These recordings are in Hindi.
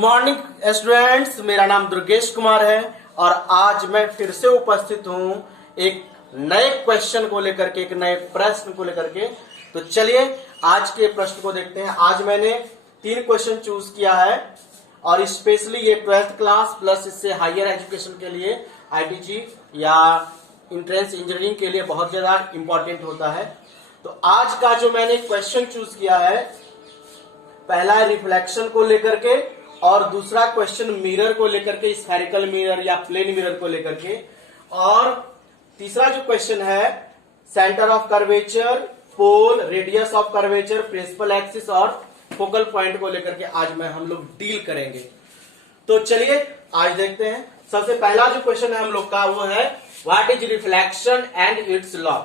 मॉर्निंग स्टूडेंट्स, मेरा नाम दुर्गेश कुमार है और आज मैं फिर से उपस्थित हूं एक नए क्वेश्चन को लेकर के, एक नए प्रश्न को लेकर के। तो चलिए आज के प्रश्न को देखते हैं। आज मैंने 3 क्वेश्चन चूज किया है और स्पेशली ये 12th क्लास प्लस इससे हायर एजुकेशन के लिए, आईटीजी या इंट्रेंस इंजीनियरिंग के लिए बहुत ज्यादा इंपॉर्टेंट होता है। तो आज का जो मैंने क्वेश्चन चूज किया है, पहला है रिफ्लेक्शन को लेकर के और दूसरा क्वेश्चन मिरर को लेकर के, स्फेरिकल मिरर या प्लेन मिरर को लेकर के, और तीसरा जो क्वेश्चन है centre of curvature, pole, radius of curvature, principal axis और फोकल पॉइंट को लेकर के आज हम लोग डील करेंगे। तो चलिए आज देखते हैं। सबसे पहला जो क्वेश्चन है हम लोग का वो है what is reflection and it's law.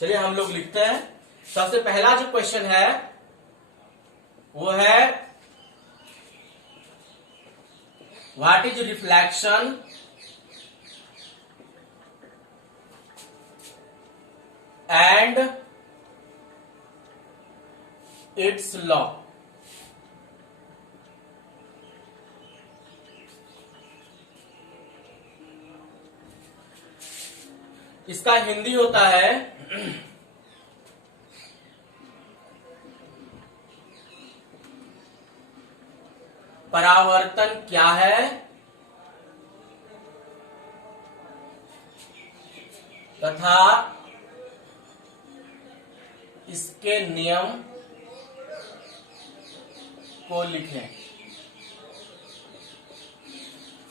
चलिए हम लोग लिखते हैं। सबसे पहला जो क्वेश्चन है वो है what is reflection and it's law. इसका हिंदी होता है परावर्तन क्या है तथा इसके नियम को लिखें।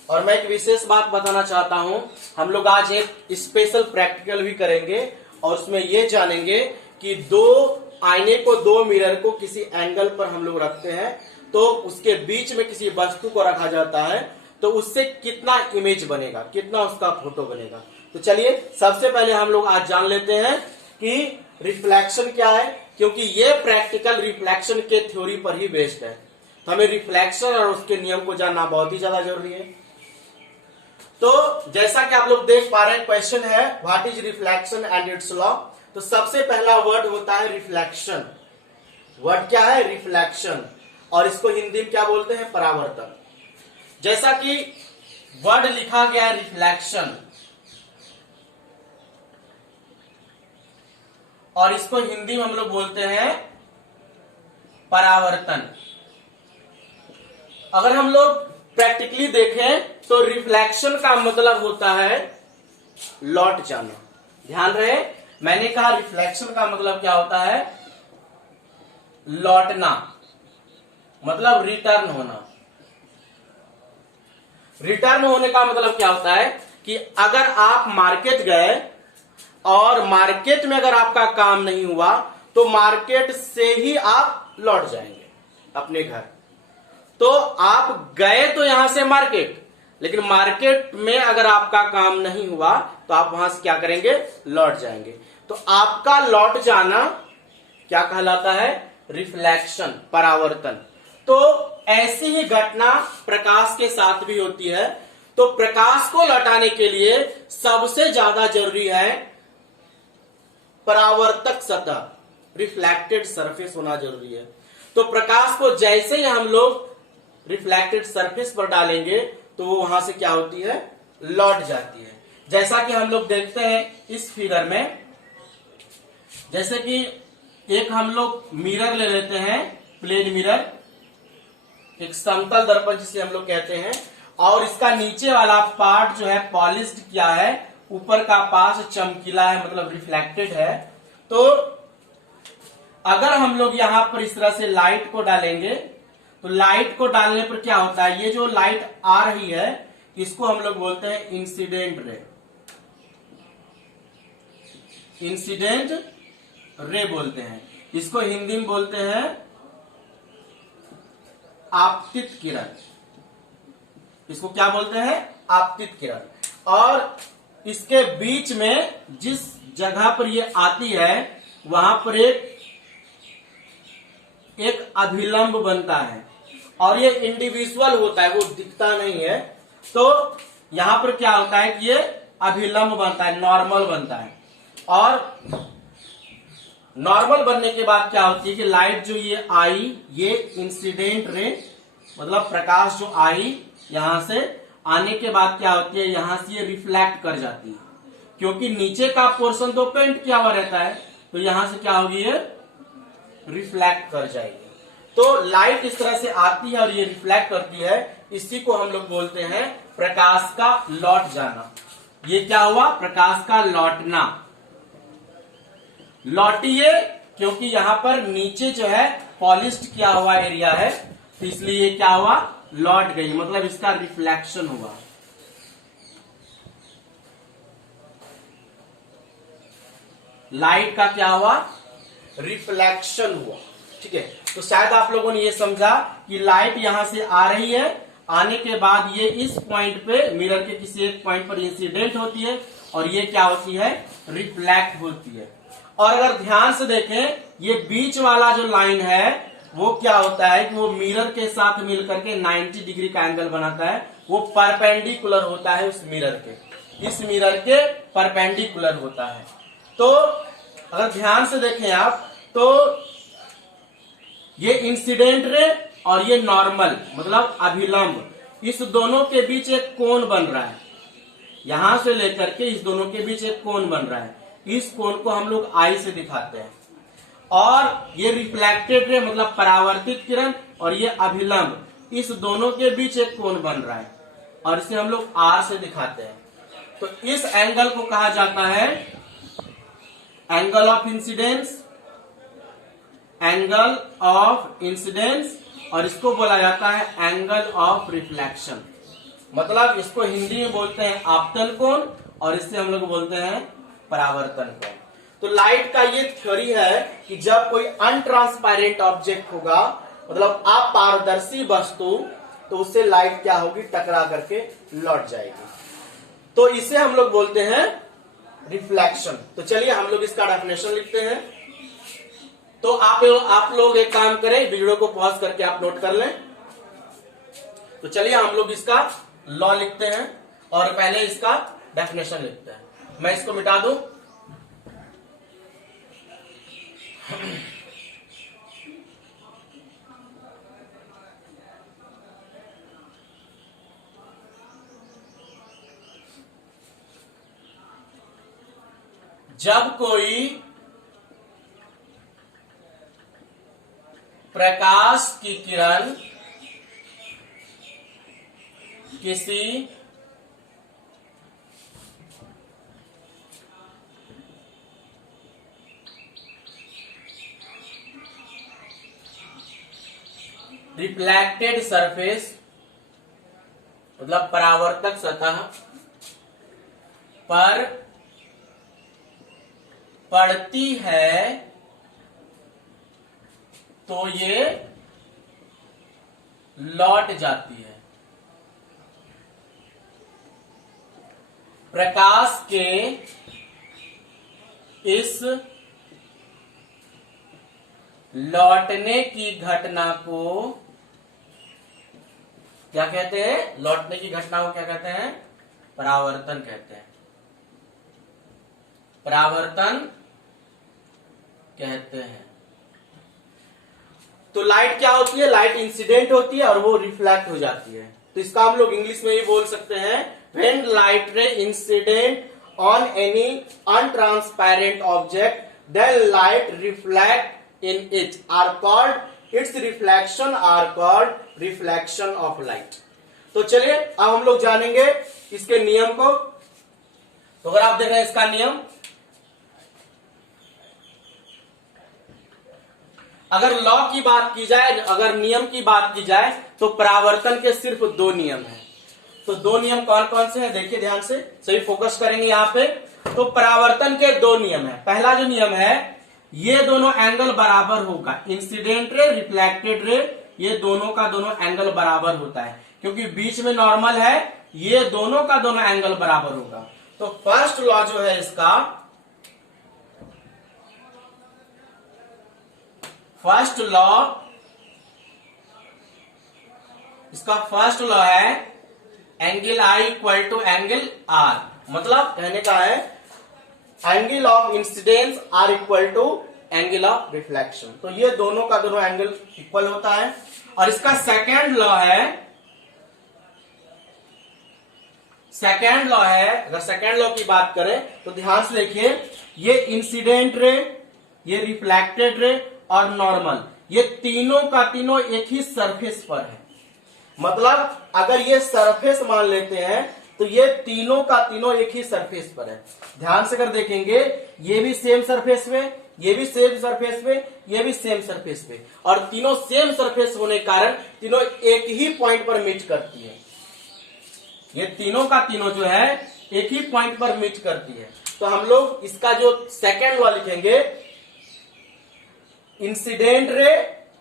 और मैं एक विशेष बात बताना चाहता हूं, हम लोग आज एक स्पेशल प्रैक्टिकल भी करेंगे और उसमें ये जानेंगे कि दो आईने को, दो मिरर को किसी एंगल पर हम लोग रखते हैं तो उसके बीच में किसी वस्तु को रखा जाता है तो उससे कितना इमेज बनेगा, कितना उसका फोटो बनेगा। तो चलिए सबसे पहले हम लोग आज जान लेते हैं कि रिफ्लेक्शन क्या है, क्योंकि ये प्रैक्टिकल रिफ्लेक्शन के थ्योरी पर ही बेस्ड है। तो हमें रिफ्लेक्शन और उसके नियम को जानना बहुत ही ज्यादा जरूरी है। तो जैसा कि आप लोग देख पा रहे हैं, क्वेश्चन है what is reflection and it's law. तो सबसे पहला वर्ड होता है रिफ्लेक्शन। वर्ड क्या है? रिफ्लेक्शन, और इसको हिंदी में क्या बोलते हैं? परावर्तन। जैसा कि वर्ड लिखा गया है रिफ्लेक्शन, और इसको हिंदी में हम लोग बोलते हैं परावर्तन। अगर हम लोग प्रैक्टिकली देखें तो रिफ्लेक्शन का मतलब होता है लौट जाना। ध्यान रहे, मैंने कहा रिफ्लेक्शन का मतलब क्या होता है? लौटना, मतलब रिटर्न होना। रिटर्न होने का मतलब क्या होता है कि अगर आप मार्केट गए और मार्केट में अगर आपका काम नहीं हुआ तो मार्केट से ही आप लौट जाएंगे अपने घर। तो आप गए तो यहां से मार्केट, लेकिन मार्केट में अगर आपका काम नहीं हुआ तो आप वहां से क्या करेंगे? लौट जाएंगे। तो आपका लौट जाना क्या कहलाता है? रिफ्लेक्शन, परावर्तन। तो ऐसी ही घटना प्रकाश के साथ भी होती है। तो प्रकाश को लौटाने के लिए सबसे ज्यादा जरूरी है परावर्तक सतह, रिफ्लेक्टेड सरफेस होना जरूरी है। तो प्रकाश को जैसे ही हम लोग रिफ्लेक्टेड सरफेस पर डालेंगे तो वो वहां से क्या होती है? लौट जाती है। जैसा कि हम लोग देखते हैं इस फिगर में, जैसे कि एक हम लोग मिरर ले लेते हैं, प्लेन मिरर, एक समतल दर्पण जिसे हम लोग कहते हैं, और इसका नीचे वाला पार्ट जो है पॉलिश्ड किया है, ऊपर का पार्ट चमकीला है, मतलब रिफ्लेक्टेड है। तो अगर हम लोग यहां पर इस तरह से लाइट को डालेंगे तो लाइट को डालने पर क्या होता है? ये जो लाइट आ रही है इसको हम लोग बोलते हैं इंसिडेंट रे। इंसिडेंट रे बोलते हैं। इसको हिंदी में बोलते हैं आपतित किरण। इसको क्या बोलते हैं? आपतित किरण। और इसके बीच में जिस जगह पर ये आती है वहां पर एक अभिलंब बनता है, और ये इंडिविजुअल होता है, वो दिखता नहीं है। तो यहां पर क्या होता है कि ये अभिलंब बनता है, नॉर्मल बनता है। और नॉर्मल बनने के बाद क्या होती है कि लाइट जो ये आई, ये इंसिडेंट रे मतलब प्रकाश जो आई यहां से आने के बाद क्या होती है, यहां से ये रिफ्लेक्ट कर जाती है, क्योंकि नीचे का पोर्शन तो पेंट किया हुआ रहता है, तो यहां से क्या होगी, ये रिफ्लेक्ट कर जाएगी। तो लाइट इस तरह से आती है और ये रिफ्लेक्ट करती है, इसी को हम लोग बोलते हैं प्रकाश का लौट जाना। ये क्या हुआ, प्रकाश का लौटना। लौटिए, क्योंकि यहां पर नीचे जो है पॉलिश्ड किया हुआ एरिया है, तो इसलिए ये क्या हुआ, लौट गई, मतलब इसका रिफ्लेक्शन हुआ। लाइट का क्या हुआ, रिफ्लेक्शन हुआ। ठीक है, तो शायद आप लोगों ने ये समझा कि लाइट यहां से आ रही है, आने के बाद ये इस पॉइंट पे मिरर के किसी एक पॉइंट पर इंसिडेंट होती है और ये क्या होती है, रिफ्लेक्ट होती है। और अगर ध्यान से देखें, ये बीच वाला जो लाइन है वो क्या होता है कि वो मिरर के साथ मिलकर के 90 डिग्री का एंगल बनाता है, वो परपेंडिकुलर होता है उस मिरर के, इस मिरर के परपेंडिकुलर होता है। तो अगर ध्यान से देखें आप, तो ये इंसिडेंट रे और ये नॉर्मल मतलब अभिलंब, इस दोनों के बीच एक कोण बन रहा है, यहां से लेकर के इस दोनों के बीच एक कोण बन रहा है, इस कोण को हम लोग आई से दिखाते हैं। और ये रिफ्लेक्टेड रे मतलब परावर्तित किरण और ये अभिलंब, इस दोनों के बीच एक कोण बन रहा है और इसे हम लोग आर से दिखाते हैं। तो इस एंगल को कहा जाता है angle of incidence, angle of incidence, और इसको बोला जाता है एंगल ऑफ रिफ्लेक्शन। मतलब इसको हिंदी में बोलते हैं आपतन कोण और इससे हम लोग बोलते हैं परावर्तन कोण। तो लाइट का ये थ्योरी है कि जब कोई अनट्रांसपेरेंट ऑब्जेक्ट होगा, मतलब अपारदर्शी वस्तु, तो उससे लाइट क्या होगी, टकरा करके लौट जाएगी। तो इसे हम लोग बोलते हैं रिफ्लेक्शन। तो चलिए हम लोग इसका डेफिनेशन लिखते हैं। तो आप लोग एक काम करें, वीडियो को पॉज करके आप नोट कर लें। तो चलिए हम लोग इसका लॉ लिखते हैं और पहले इसका डेफिनेशन लिखते हैं। मैं इसको मिटा दूं। जब कोई प्रकाश की किरण किसी रिफ्लेक्टेड सरफेस मतलब परावर्तक सतह पर पड़ती है, तो ये लौट जाती है। प्रकाश के इस लौटने की घटना को क्या कहते हैं, लौटने की घटना को क्या कहते हैं, परावर्तन कहते हैं, परावर्तन कहते हैं। तो लाइट क्या होती है, लाइट इंसिडेंट होती है और वो रिफ्लेक्ट हो जाती है। तो इसका हम लोग इंग्लिश में ये बोल सकते हैं, when light ray incident on any untransparent object, then light reflect in it are called, its reflection are called reflection of light. तो चलिए अब हम लोग जानेंगे इसके नियम को। तो अगर आप देख रहे हैं इसका नियम, अगर लॉ की बात की जाए, अगर नियम की बात की जाए, तो परावर्तन के सिर्फ 2 नियम हैं। तो 2 नियम कौन कौन से हैं, देखिए ध्यान से, सही फोकस करेंगे यहां पे। तो परावर्तन के 2 नियम हैं। पहला जो नियम है, ये दोनों एंगल बराबर होगा, इंसिडेंट रे रिफ्लेक्टेड रे, ये दोनों का दोनों एंगल बराबर होता है, क्योंकि बीच में नॉर्मल है, ये दोनों का दोनों एंगल बराबर होगा। तो फर्स्ट लॉ जो है इसका, फर्स्ट लॉ, इसका फर्स्ट लॉ है angle i equal to angle r. मतलब कहने का है angle of incidence are equal to angle of reflection. तो ये दोनों का दोनों एंगल इक्वल होता है। और इसका सेकेंड लॉ है, अगर सेकेंड लॉ की बात करें तो ध्यान से देखिए, ये इंसिडेंट रे, ये रिफ्लेक्टेड रे और नॉर्मल, ये तीनों का तीनों एक ही सरफेस पर है। मतलब अगर ये सरफेस मान लेते हैं तो ये तीनों का तीनों एक ही सरफेस पर है। ध्यान से अगर देखेंगे, ये भी सेम सरफेस पे, ये भी सेम सरफेस पे, ये भी सेम सरफेस पे, और तीनों सेम सरफेस होने के कारण तीनों एक ही पॉइंट पर मीट करती है। ये तीनों का तीनों जो है एक ही पॉइंट पर मीट करती है। तो हम लोग इसका जो सेकेंड लॉ लिखेंगे, incident ray,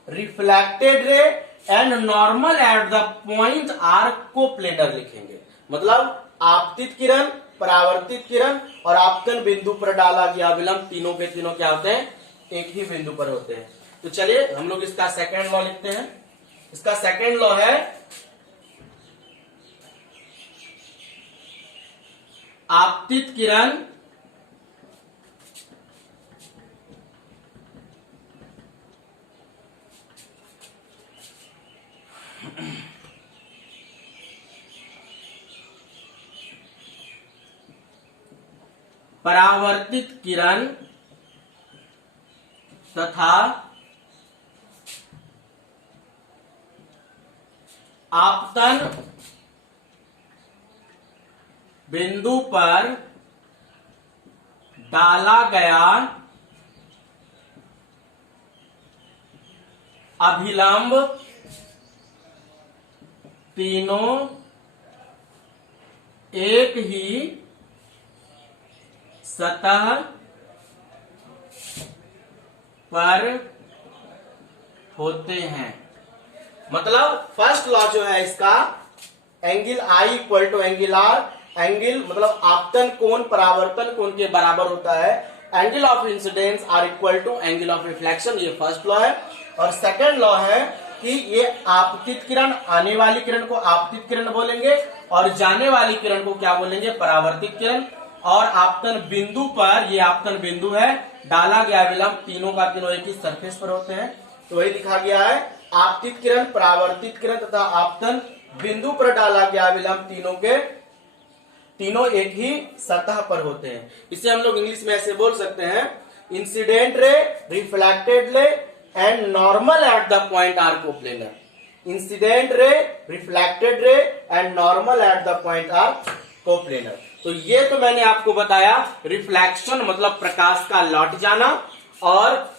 reflected ray and normal at the point are coplanar लिखेंगे। मतलब आपतित किरण, परावर्तित किरण और आपतन बिंदु पर डाला गया विलंब, तीनों के तीनों क्या होते हैं, एक ही बिंदु पर होते हैं। तो चलिए हम लोग इसका सेकेंड लॉ लिखते हैं। इसका सेकेंड लॉ है, आपतित किरण परावर्तित किरण तथा आपतन बिंदु पर डाला गया अभिलंब तीनों एक ही सतह पर होते हैं। मतलब फर्स्ट लॉ जो है इसका, angle i equal to angle r, angle मतलब आपतन कोण परावर्तन कोण के बराबर होता है। Angle of incidence are equal to angle of reflection, ये फर्स्ट लॉ है। और सेकंड लॉ है कि ये आपतित किरण, आने वाली किरण को आपतित किरण बोलेंगे और जाने वाली किरण को क्या बोलेंगे, परावर्तित किरण। और आपतन बिंदु पर, ये आपतन बिंदु है, डाला गया विलंब तीनों का तीनों एक ही सरफेस पर होते हैं। तो वही लिखा गया है, आपतित किरण, परावर्तित किरण तथा आपतन बिंदु पर डाला गया विलंब तीनों के तीनों एक ही सतह पर होते हैं। इसे हम लोग इंग्लिश में ऐसे बोल सकते हैं, incident ray, reflected ray and normal at the point are coplanar. Incident ray, reflected ray and normal at the point are coplanar. तो ये तो मैंने आपको बताया, रिफ्लेक्शन मतलब प्रकाश का लौट जाना, और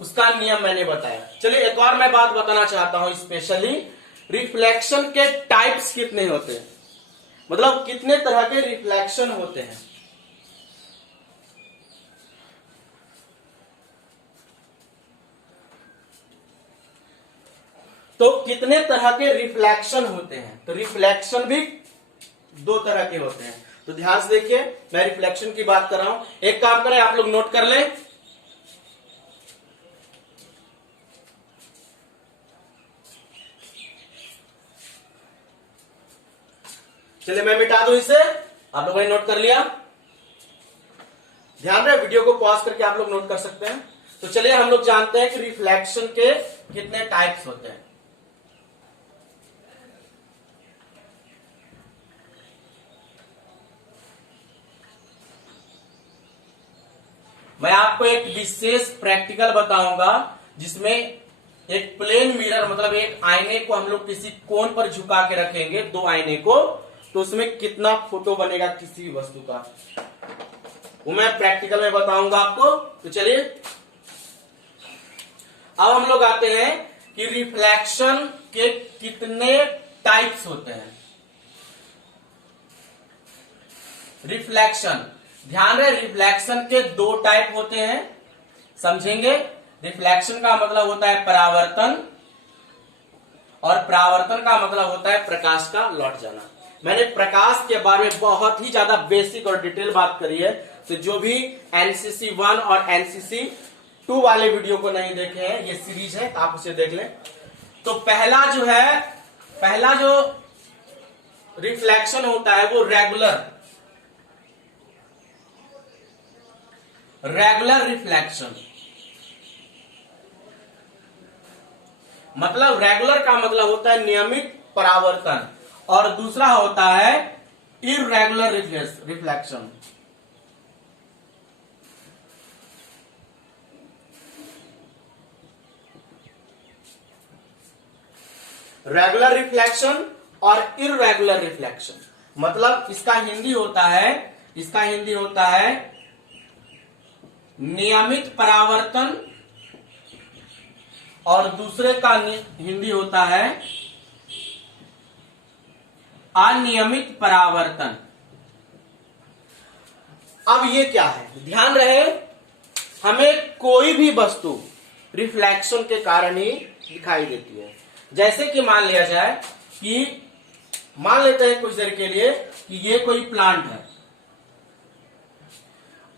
उसका नियम मैंने बताया। चलिए एक और मैं बात बताना चाहता हूं, स्पेशली रिफ्लेक्शन के टाइप्स कितने होते हैं, मतलब कितने तरह के रिफ्लेक्शन होते हैं। तो कितने तरह के रिफ्लेक्शन होते हैं, तो रिफ्लेक्शन भी दो तरह के होते हैं। तो ध्यान से देखिए, मैं रिफ्लेक्शन की बात कर रहा हूं। एक काम करें, आप लोग नोट कर लें। चलिए मैं मिटा दूं इसे, आप लोगों ने नोट कर लिया। ध्यान रहे, वीडियो को पॉज करके आप लोग नोट कर सकते हैं। तो चलिए हम लोग जानते हैं कि रिफ्लेक्शन के कितने टाइप्स होते हैं। मैं आपको एक विशेष प्रैक्टिकल बताऊंगा जिसमें एक प्लेन मिरर, मतलब एक आईने को हम लोग किसी कोण पर झुका के रखेंगे, दो आईने को, तो उसमें कितना फोटो बनेगा किसी भी वस्तु का, वो मैं प्रैक्टिकल में बताऊंगा आपको। तो चलिए अब हम लोग आते हैं कि रिफ्लेक्शन के कितने टाइप्स होते हैं। रिफ्लेक्शन, ध्यान रहे, रिफ्लेक्शन के दो टाइप होते हैं, समझेंगे। रिफ्लेक्शन का मतलब होता है परावर्तन, और परावर्तन का मतलब होता है प्रकाश का लौट जाना। मैंने प्रकाश के बारे में बहुत ही ज्यादा बेसिक और डिटेल बात करी है, तो जो भी एनसीसी 1 और एनसीसी 2 वाले वीडियो को नहीं देखे हैं, ये सीरीज है, आप उसे देख लें। तो पहला जो रिफ्लेक्शन होता है वो रेगुलर, रेगुलर रिफ्लेक्शन। मतलब रेगुलर का मतलब होता है नियमित परावर्तन, और दूसरा होता है इर्रेगुलर रिफ्लेक्शन। रेगुलर रिफ्लेक्शन और इर्रेगुलर रिफ्लेक्शन, मतलब इसका हिंदी होता है नियमित परावर्तन, और दूसरे का हिंदी होता है अनियमित परावर्तन। अब ये क्या है, ध्यान रहे, हमें कोई भी वस्तु रिफ्लेक्शन के कारण ही दिखाई देती है। जैसे कि मान लिया जाए कि मान लेते हैं कुछ देर के लिए कि ये कोई प्लांट है,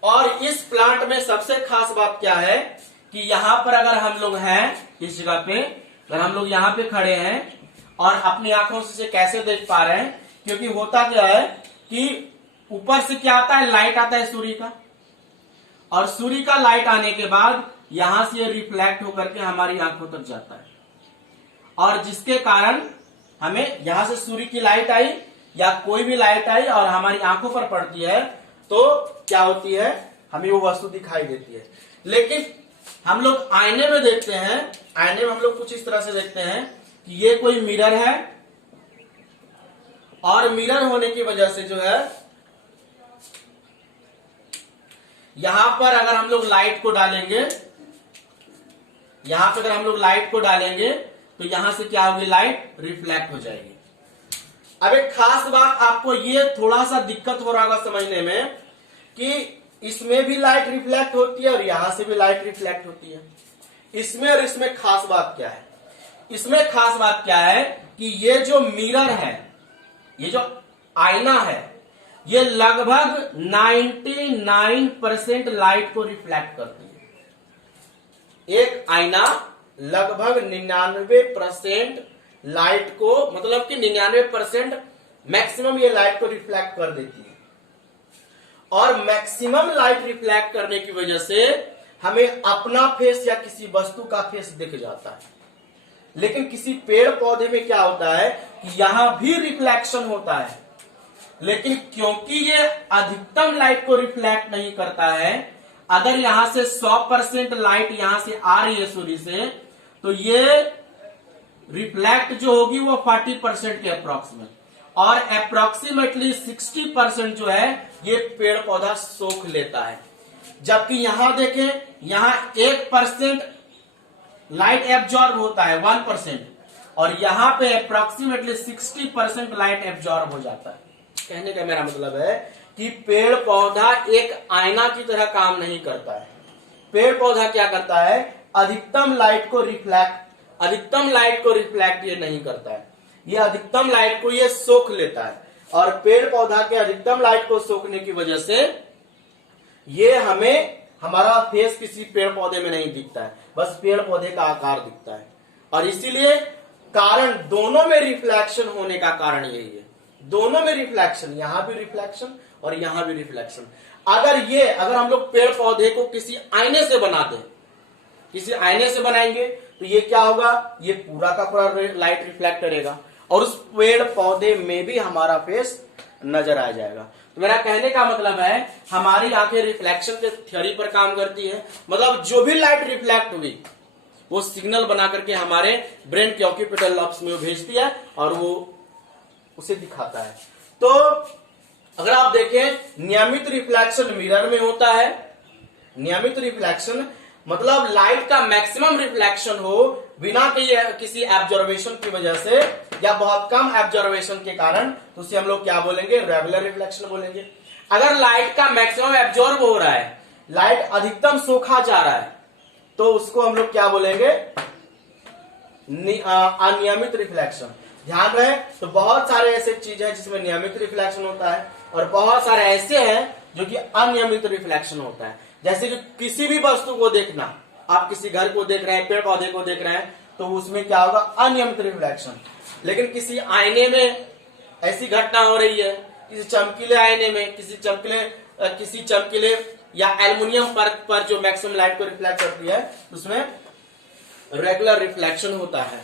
और इस प्लांट में सबसे खास बात क्या है कि यहां पर अगर हम लोग हैं इस जगह पे, अगर हम लोग यहां पे खड़े हैं और अपनी आंखों से कैसे देख पा रहे हैं, क्योंकि होता क्या है कि ऊपर से क्या आता है, लाइट आता है सूर्य का, और सूर्य का लाइट आने के बाद यहां से रिफ्लेक्ट होकर के हमारी आंखों तक जाता है, और जिसके कारण हमें यहां से सूर्य की लाइट आई या कोई भी लाइट आई और हमारी आंखों पर पड़ती है तो क्या होती है, हमें वो वस्तु दिखाई देती है। लेकिन हम लोग आईने में देखते हैं, आईने में हम लोग कुछ इस तरह से देखते हैं कि ये कोई मिरर है, और मिरर होने की वजह से जो है यहां पर अगर हम लोग लाइट को डालेंगे, यहां पर अगर हम लोग लाइट को डालेंगे तो यहां से क्या होगी, लाइट रिफ्लेक्ट हो जाएगी। अब एक खास बात आपको ये थोड़ा सा दिक्कत हो रहा होगा समझने में कि इसमें भी लाइट रिफ्लेक्ट होती है और यहां से भी लाइट रिफ्लेक्ट होती है। इसमें और इसमें खास बात क्या है, इसमें खास बात क्या है कि ये जो मिरर है, ये जो आईना है, ये लगभग 99% लाइट को रिफ्लेक्ट करती है। एक आईना लगभग 99% लाइट को, मतलब कि 99% मैक्सिमम ये लाइट को रिफ्लेक्ट कर देती है, और मैक्सिमम लाइट रिफ्लेक्ट करने की वजह से हमें अपना फेस या किसी वस्तु का फेस दिख जाता है। लेकिन किसी पेड़ पौधे में क्या होता है कि यहां भी रिफ्लेक्शन होता है, लेकिन क्योंकि ये अधिकतम लाइट को रिफ्लेक्ट नहीं करता है, अगर यहां से 100% लाइट यहां से आ रही है सूर्य से, तो ये रिफ्लेक्ट जो होगी वो 40% के अप्रोक्सीमेट, और अप्रोक्सीमेटली 60% जो है ये पेड़ पौधा सोख लेता है। जबकि यहां देखें, यहां 1% लाइट एब्जॉर्ब होता है, 1%, और यहां पे अप्रोक्सीमेटली 60% लाइट एब्जॉर्ब हो जाता है। कहने का मेरा मतलब है कि पेड़ पौधा एक आईना की तरह काम नहीं करता है। पेड़ पौधा क्या करता है, अधिकतम लाइट को रिफ्लेक्ट ये नहीं करता है, ये अधिकतम लाइट को ये सोख लेता है, और पेड़ पौधा के अधिकतम लाइट को सोखने की वजह से ये हमें, हमारा फेस किसी पेड़ पौधे में नहीं दिखता है, बस पेड़ पौधे का आकार दिखता है। और इसीलिए कारण दोनों में रिफ्लेक्शन होने का कारण यही है, दोनों में रिफ्लेक्शन, यहां भी रिफ्लेक्शन और यहां भी रिफ्लेक्शन। अगर हम लोग पेड़ पौधे को किसी आईने से बना दें, किसी आईने से बनाएंगे तो ये क्या होगा, ये पूरा का पूरा लाइट रिफ्लेक्ट करेगा, और उस पेड़ पौधे में भी हमारा फेस नजर आ जाएगा। तो मेरा कहने का मतलब है हमारी आंखें रिफ्लेक्शन के थ्योरी पर काम करती है, मतलब जो भी लाइट रिफ्लेक्ट हुई वो सिग्नल बना करके हमारे ब्रेन के ऑक्यूपिटल लॉब्स में वो भेजती है और वो उसे दिखाता है। तो अगर आप देखें, नियमित रिफ्लेक्शन मिरर में होता है, नियमित रिफ्लेक्शन मतलब लाइट का मैक्सिमम रिफ्लेक्शन हो बिना किसी एब्जॉर्वेशन की वजह से या बहुत कम एब्जॉर्वेशन के कारण, तो उसे हम लोग क्या बोलेंगे, रेगुलर रिफ्लेक्शन बोलेंगे। अगर लाइट का मैक्सिमम एब्जॉर्ब हो रहा है, लाइट अधिकतम सोखा जा रहा है, तो उसको हम लोग क्या बोलेंगे, अनियमित रिफ्लेक्शन। ध्यान रहे, तो बहुत सारे ऐसे चीज है जिसमें नियमित रिफ्लेक्शन होता है और बहुत सारे ऐसे हैं जो कि अनियमित रिफ्लेक्शन होता है। जैसे कि किसी भी वस्तु को देखना, आप किसी घर को देख रहे हैं, पेड़ पौधे को देख रहे हैं, तो उसमें क्या होगा, अनियमित रिफ्लेक्शन। लेकिन किसी आईने में ऐसी घटना हो रही है, किसी चमकीले आईने में, किसी चमकीले या एल्युमिनियम पर जो मैक्सिमम लाइट को रिफ्लेक्ट करती है उसमें रेगुलर रिफ्लेक्शन होता है।